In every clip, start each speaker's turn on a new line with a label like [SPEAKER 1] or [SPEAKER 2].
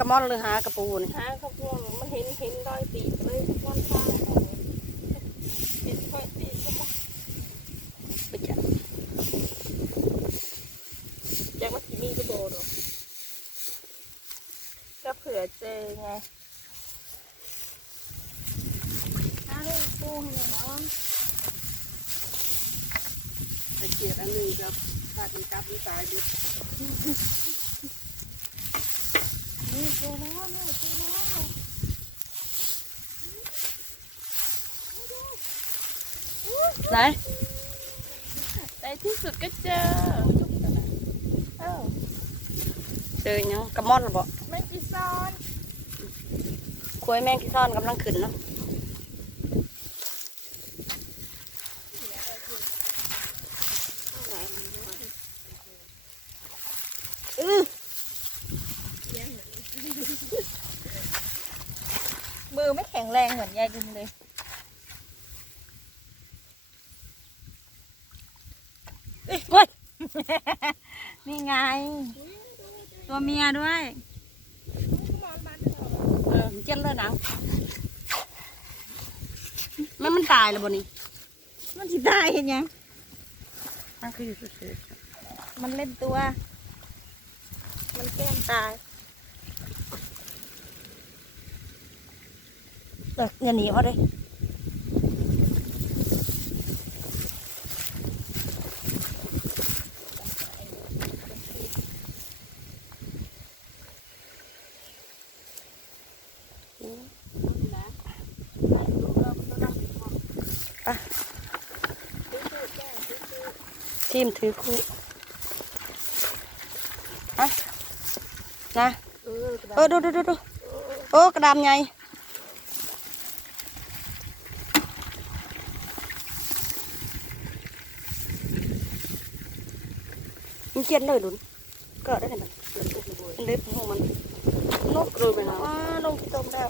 [SPEAKER 1] ากระมอนหรือหากระปูนี่
[SPEAKER 2] หาเขาพวกมันเห็นเห็นรอยตีเลยวันข้างของเห็นรอยตีนก็มา
[SPEAKER 1] ไปจับ
[SPEAKER 2] แจ็คว่าที่นี่ก็โดนหรอกก็เผื่อเจอไงหาเรื่องปูให้หน่อยเนาะ
[SPEAKER 1] ไปเกียดอันหนึ่งครับพากันกับนี่ตายด็ด
[SPEAKER 2] นี่เจอแล้วนี่เจอแล้ว
[SPEAKER 1] ไหน
[SPEAKER 2] ในที่สุดก็เจอเอ้า
[SPEAKER 1] เจอหยังกระมอนหรือบ่
[SPEAKER 2] ไม่ปีซ้อน
[SPEAKER 1] ควยแมงกี่ซ่อนกำลังขึ้นเนาะ
[SPEAKER 2] มือไม่แข็งแรงเหมือนยายดุนเลย
[SPEAKER 1] เฮ้ย
[SPEAKER 2] นี่ไง ตัวเมียด้วย
[SPEAKER 1] เออเจ็ดเลยหนังแม่มันตายแล้วบ่นี่
[SPEAKER 2] มันสิได้เห็นยัง
[SPEAKER 1] มันคืออยู่ซื่อ
[SPEAKER 2] มันเล่นตัว มันแกล้งตาย
[SPEAKER 1] ๆเอออย่าหนีเขาเลยอะทีมถือคู่อะนะ
[SPEAKER 2] เออ
[SPEAKER 1] เออดูดูดูดูโอ้กระดามใหญ่มันเจียนเลยดุนเกิดได้ไหมมันเล็บของมันนกเลยไปนะว้าลงที่ต้มแล้ว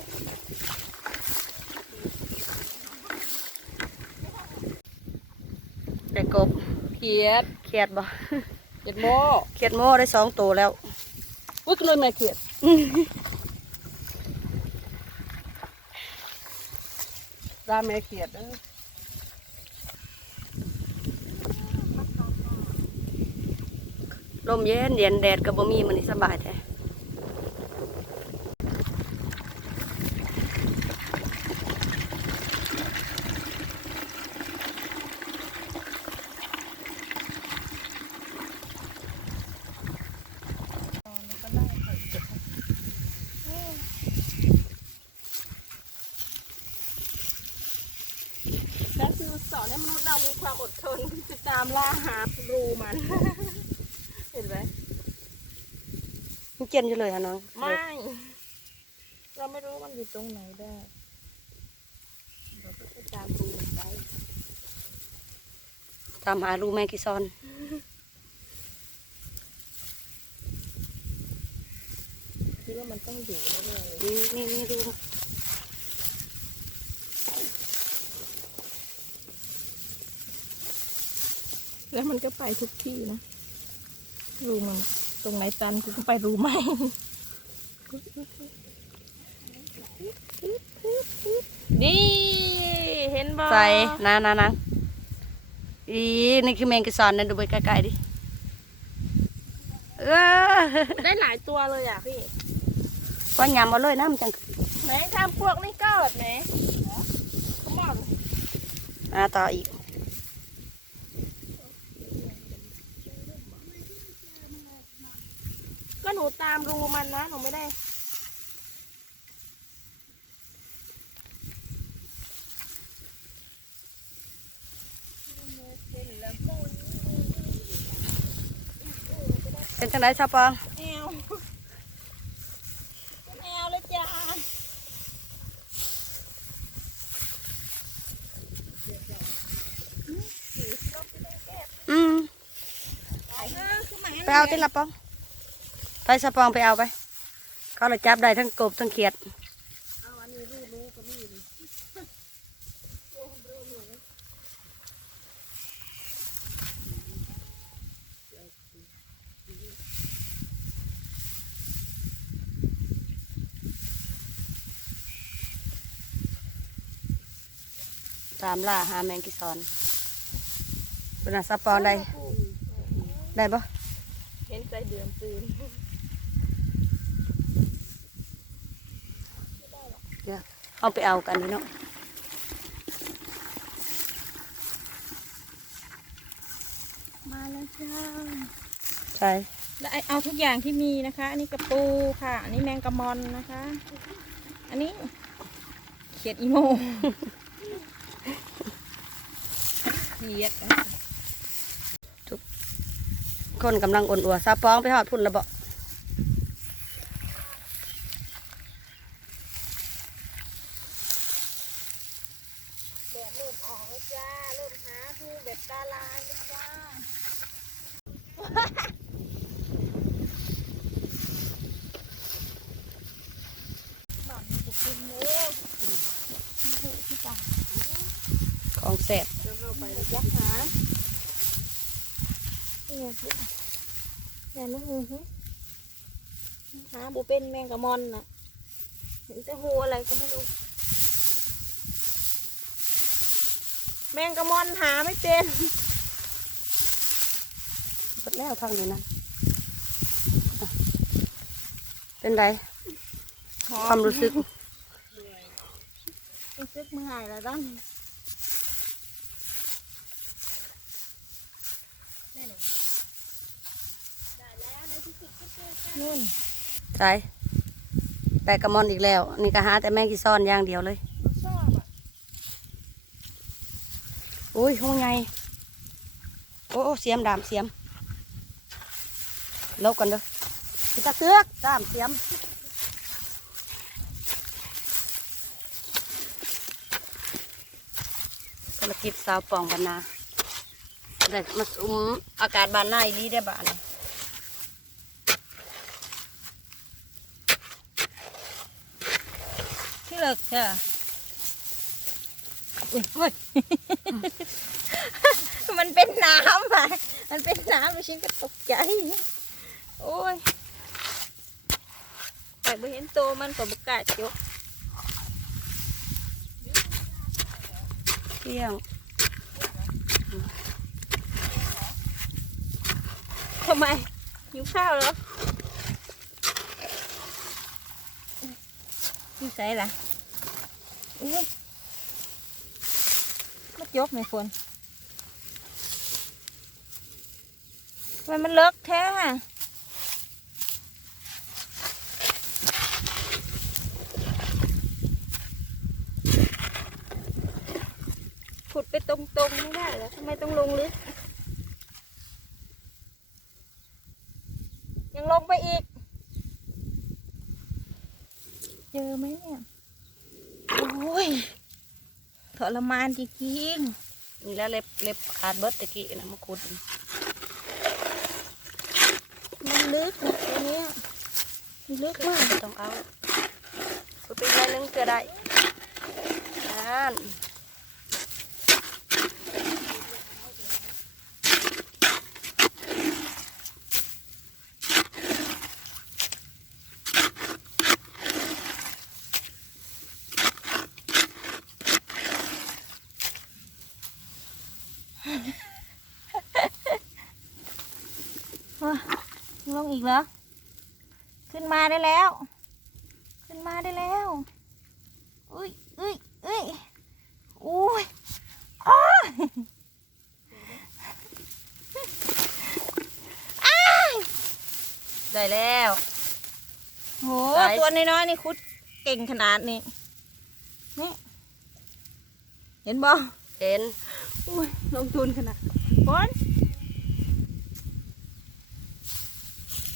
[SPEAKER 1] ได้กบ
[SPEAKER 2] เขียด
[SPEAKER 1] เขียดบ่
[SPEAKER 2] เขียดโม
[SPEAKER 1] เขียดโม่ได้สองตัวแล้ว
[SPEAKER 2] อุ้ยเลยแม่เขียดราแม่เขียดเด้อ
[SPEAKER 1] ลมเย็นเย็นแดดก็บ่มีมันสบายแท้
[SPEAKER 2] และคือสอนให้มนุษย์เรามีความอดทนที่จะตามล่าหารูมัน เห็นไหม
[SPEAKER 1] มันเจียนอยู่เลยฮะน้อง
[SPEAKER 2] ไม่ เราไม่รู้มันอยู่ตรงไหนได้เราก็ไปตามดูมันไป
[SPEAKER 1] ตามหาลูกแม่กิซอน
[SPEAKER 2] คิดว่ามันต้องอยู่เรื่อย
[SPEAKER 1] นี่นี่นี่ดู
[SPEAKER 2] ๆแล้วมันก็ไปทุกที่นะรูมัน ตรงไหนตันกูก็ไปรูไหมนี่เห็นบ่
[SPEAKER 1] ใส่นานานังอีนี่คือแมงกิซอนนั่นดูไปไกลๆดิเออ
[SPEAKER 2] ได้หลายตัวเลยอะพี่
[SPEAKER 1] ก็ยำเอาเลยนะมันจัง
[SPEAKER 2] ไหนทำพวกนี่ก็แบบไหนขมอน
[SPEAKER 1] อ่าต่ออีก
[SPEAKER 2] ก็หนู ตามรูมันนะหนูไม่ได้
[SPEAKER 1] เป็นจังไรชาวปอง
[SPEAKER 2] แอวแอวเลยจ้า
[SPEAKER 1] อืมไปเอาติละปอง ไปสปองไปเอาไป เขาเลยจับได้ทั้งกบทั้งเขียดตามล่าหาแมงกิซอนเป็นอะไรสปอนได้ ได้ปะ
[SPEAKER 3] เห็นใจเดือมปืน
[SPEAKER 1] เอาไปเอากันนี่เนาะ
[SPEAKER 3] มาแล้วจ้า
[SPEAKER 1] ใช่
[SPEAKER 3] แล้วเอาทุกอย่างที่มีนะคะ อันนี้กระปูค่ะ อันนี้แมงกะมอนนะคะ อันนี้เขียดอีโมเขียด
[SPEAKER 1] คนกำลังอ่อนอัวซาปองไปหอดพุ่นแล้วบ่
[SPEAKER 3] แดดเริ่มออกแล้วจ้า เริ่มหาคือแบบตาลายแล้วจ้า บ้านนี้บุกกินเนื้อบุกที่จ้า
[SPEAKER 1] ของ แสบ
[SPEAKER 3] เดี๋ยวเราไปยักหานี่ไงแม่ไม่หูหึหาบุเป็นแมงกะมอนน่ะ เห็นแต่หูอะไรก็ไม่รู้ แมงกะมอนหาไม่เป็น
[SPEAKER 1] หมดแล้วทางนี้นั่นอะเป็นไรความรู้สึก
[SPEAKER 3] รู้สึกเมื่อยแล้วต้อง นู่น
[SPEAKER 1] ใช่แปลกระมอนอีกแล้ว นี่ก็หาแต่แมงกิซอนอย่างเดียวเลย
[SPEAKER 3] ชอบอะ
[SPEAKER 1] อุ้ยหูไงโอ้โอ้เสียมดามเสียมลบกันเด้อพี่ตะเสือกดามเสียมภารกิจสาวปองบรรณาได้มาสุมอากาศบานหน้าอีหลีได้บาน เลิกจ้ะอุ้ยอุ้ย
[SPEAKER 3] มันเป็นน้ำอะ มันเป็นน้ำไปชิ้นก็ตกใจ โอ้ยแต่ไม่เห็นโตวมันก็บกล้าจก
[SPEAKER 1] เที่ยง
[SPEAKER 3] ทำไมหิวข้าวเหรออยู่ใส่ล่ะ อุ้ยมัดยกไหมคนทำไมมันเลิกแท้ฮะขุดไปตรงๆ ไม่ได้เหรอทำไมต้องลงลึก ยังลงไปอีก เจอไหมเนี่ย ทรมานจริง
[SPEAKER 1] นี่แล้วเล็บเล็บขาดเบิดตะกี้นะมาขุด
[SPEAKER 3] มันลึกนะตัวเนี้ยมันลึกมาก
[SPEAKER 1] ต้องเอาไปอีกหน่อยนึงเกิดได้นั่น
[SPEAKER 3] ว้าลงอี กเหรอ ขึ้นมาได้แล้ว ขึ้นมาได้แล้ว อุ้ยอุ้ยอุ้ยอุ้ยอ้าย
[SPEAKER 1] ได้แล้ว
[SPEAKER 3] โห
[SPEAKER 1] ไหน
[SPEAKER 3] ตัวน้อยๆนี่คุดเก่งขนาดนี้ นี่ เห็นบ่
[SPEAKER 1] เห็น
[SPEAKER 3] อุ้ยลงทุนขนาดฝน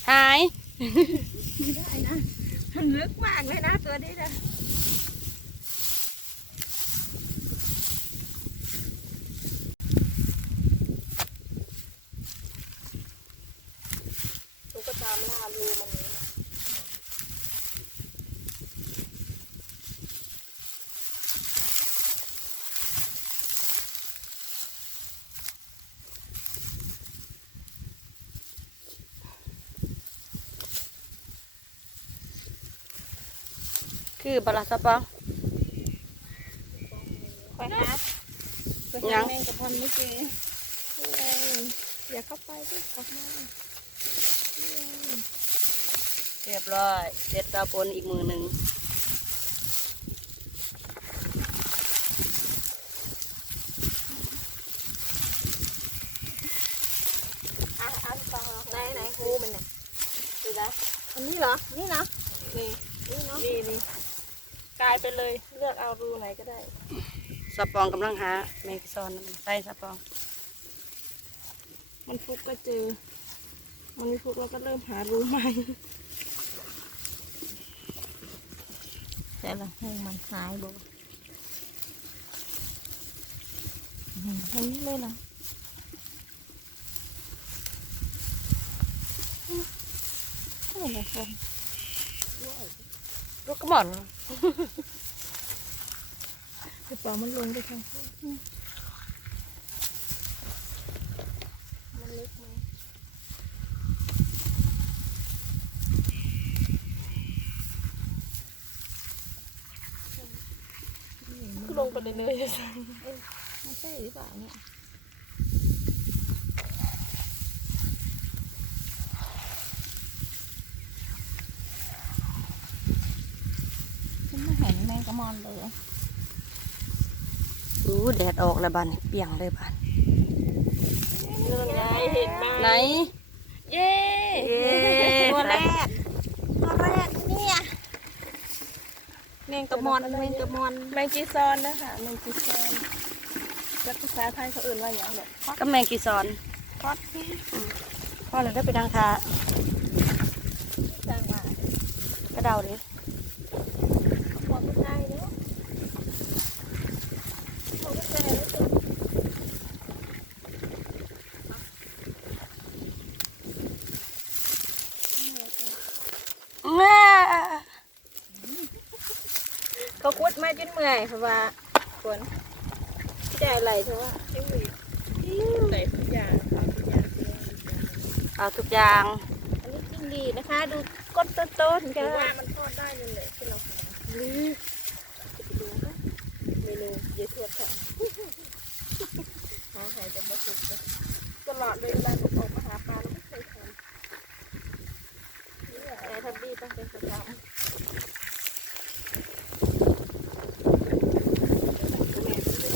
[SPEAKER 1] หาย
[SPEAKER 3] ไม่ได้นะมันลึกมากเลยนะตัวนี้นะ
[SPEAKER 1] ตุ๊กตาหน้ารูมัน คือบาลาสปอง
[SPEAKER 3] คอยหา
[SPEAKER 1] ยัง
[SPEAKER 2] แมงกะพรุนไม่เจอนี่ไงอย่าเข้าไปดิออกมานี่ไง
[SPEAKER 1] เรียบร้อยเด็ดปลาปนอีกมือหนึ่ง
[SPEAKER 2] อะอะฟังไหนไหนหูมันน่ะดูนะอันนี้เหรอ นี่นะนี่นี่เนาะนี่นี่ กลายไปเลยเลือกเอารูไหนก็ได้
[SPEAKER 1] สปองกำลังหาแมงกะซอนใส่สปอง
[SPEAKER 2] มันฟุกก็เจอ มันไม่ฟุกเราก็เริ่มหารูใหม่แต่ละให้มันหายบ่ทางนี้เลยเหรอโอ้โหฟอง
[SPEAKER 1] ลูกกระหม่อน
[SPEAKER 2] กระเป๋ามันลงไปทางนี้มันเล็กไหมลงไปเลยเลยไม่ใช่หรือเปล่าเนี่ยฉันไม่เห็นแมงกะม อนเลย
[SPEAKER 1] อู้แดดออกแล้วบานเปียงเลยบาน
[SPEAKER 2] เรื่องไงเห็นไหม
[SPEAKER 1] ไหน
[SPEAKER 2] เย้
[SPEAKER 1] เย้
[SPEAKER 2] ตัวแรกตัวแรกเนี่ยแมงกะมอนแมงกะมอนแมงจีซอนนะคะแมงจีซอนจะภาษาไทยเขาเอื่นว่าอย่างแบบ
[SPEAKER 1] ก็แมงกีซอน
[SPEAKER 2] พอด
[SPEAKER 1] พ่อเราได้ไปดังคา
[SPEAKER 2] จังหวะ
[SPEAKER 1] กระเดาดิ
[SPEAKER 2] บอกไม่ได้เนาะบอกไม่ได้แล้วจ้ะ
[SPEAKER 1] แม่
[SPEAKER 2] เขาคุดมาจน เมื่อยเพราะว่าคนที่ได้อะไรเพราะว่าใส่ทุกอย่างเอาทุกอย่าง
[SPEAKER 1] เอาทุกอย่าง
[SPEAKER 2] อันนี้จริงดีนะคะ ดูก้นต้นๆกันว่ามันทอดได้เลยแหละที่เราทำหรือเมนูเยอะทวดค่ะหาหายจะมาสุกเลยตลอดเลยเวลาผมออกมาหาปลาเราไม่เคยทำนี่แหละอะไรทำดีต้องเป็นประจำ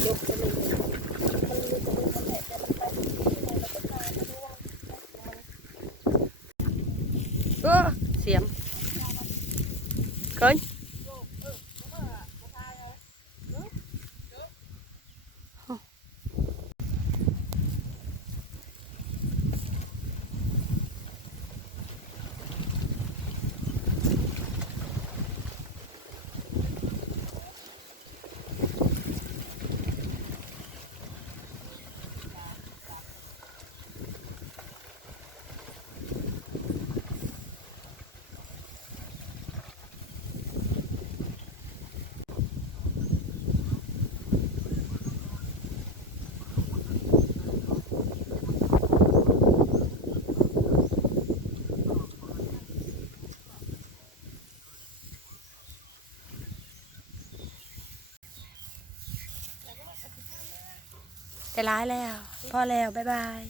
[SPEAKER 2] ยกไปเลยมันมีตัวมันแหละแต่มันไปที่ไหนเราก็ตายไม่รู้ว่ามัน
[SPEAKER 1] เออเสียมเกิน แต่ร้ายแล้ว พอแล้ว บ๊ายบาย